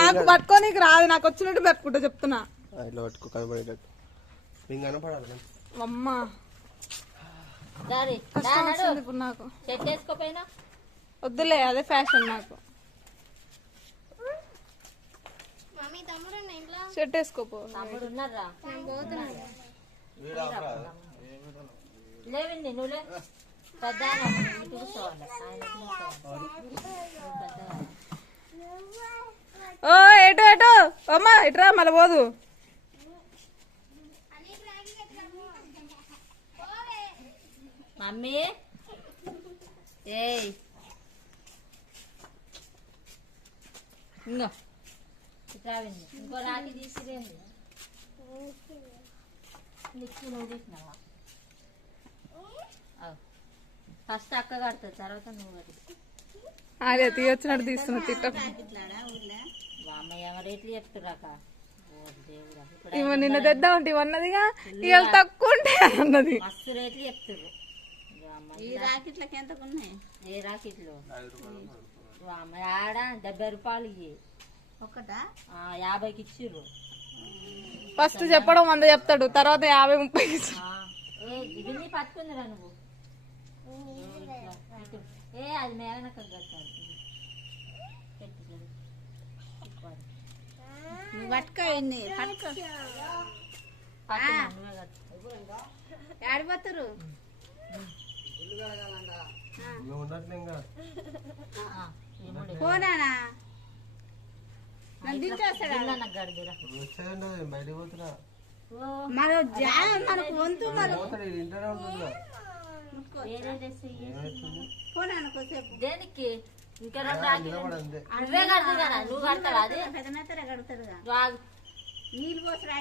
నాకు పట్టుకోనికి రాదు, నాకు వచ్చినట్టు పెట్టుకుంటా చెప్తున్నా. ఇట్లా పట్టుకో కనబడేటట్టు కనపడాలి. అమ్మా కష్టం వచ్చింది ఇప్పుడు నాకు. వద్దులే, అదే ఫ్యాషన్ నాకు. షర్ట్ వేసుకోపో. లేవండి నువ్వు ఓ ఎటు ఎటు అమ్మా ఇట్రా మళ్ళీ పోదు. మమ్మీ ఏయ్ ఇంకో ఇట్రావింది, ఇంకో రాకి తీసిరేంది. నువ్వు తీసినావా? ఫస్ట్ అక్క కడుతుంది, తర్వాత నువ్వు కడుతుంది. అదే తీయొచ్చినట్టు తీస్తున్నా. తిట్ట అమ్మాయి రేట్లు చెప్తురాక ఇవ నిన్న తెద్దాం అంటే ఇవన్నదిగా, ఇవాళ తక్కువ ఉంటే అన్నది. మస్తు రేట్లు చెప్తుర్రు. ఈ రాకెట్లకి ఎంతకు ఉన్నాయి? ఏ రాకెట్లు అమ్మాయి ఆడ 70 రూపాయలు ఇవి ఒకటా 50కి ఇచ్చిర్రు. ఫస్ట్ చెప్పడం 100 చెప్తాడు, తర్వాత 50-30 ఇవన్నీ పట్టుకుందిరా నువ్వు. ఏ అది మేఘనక్క కట్టాలి. నువ్వు పట్టుకో, ఇన్ని పట్టుకో. ఆడిపోతారు పోనా మన మనకు వంతు దేనికి ఇంకా నువ్వే కడుతుంది కదా, నువ్వు కడతావా? అది పెద్ద మెత్తగా కడుతుందిగా. నీళ్ళు పోసరా,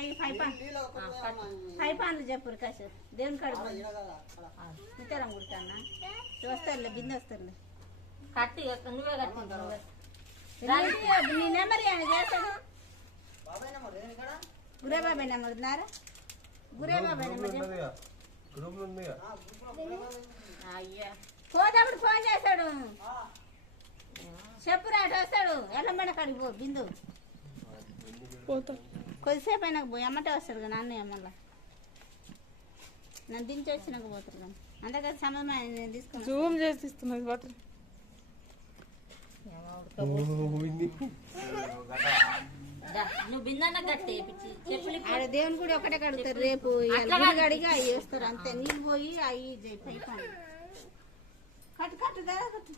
5 పాన్లు చెప్పురు కాసేపు దేవుని కడుపు ఇతరం కుడతానా వస్తారులే, బిందె వస్తారులే. కట్టి నువ్వే కట్టుకుంటావు. నీ నెంబర్ ఏమైనా చేస్తాడు? గురే బాబాయ్ నెంబర్ ఉన్నారా? గురే బాబాయ్ నెంబర్ అయ్యా పోతప్పుడు ఫోన్ చేస్తాడు, చెప్పు రాట వస్తాడు. ఎల్లమ్మడ కాడికి పో బిందు, కొద్దిసేపు అయినాక పోయి అమ్మటే వస్తాడు కదా నాన్న. మళ్ళా నన్ను దించి వచ్చినాక పోతారు కానీ అంతకది సంబంధం తీసుకుని జూమ్ చేసి ఇస్తున్నది. నువ్వు బిందన్న కట్టి ఆడ దేవుని కూడా ఒకటే కడుగుతారు. రేపు కడిగి అవి వేస్తారు అంతే. నీళ్ళు పోయి అవి పైపాను కట్టు కట్టు దాదా కట్టు.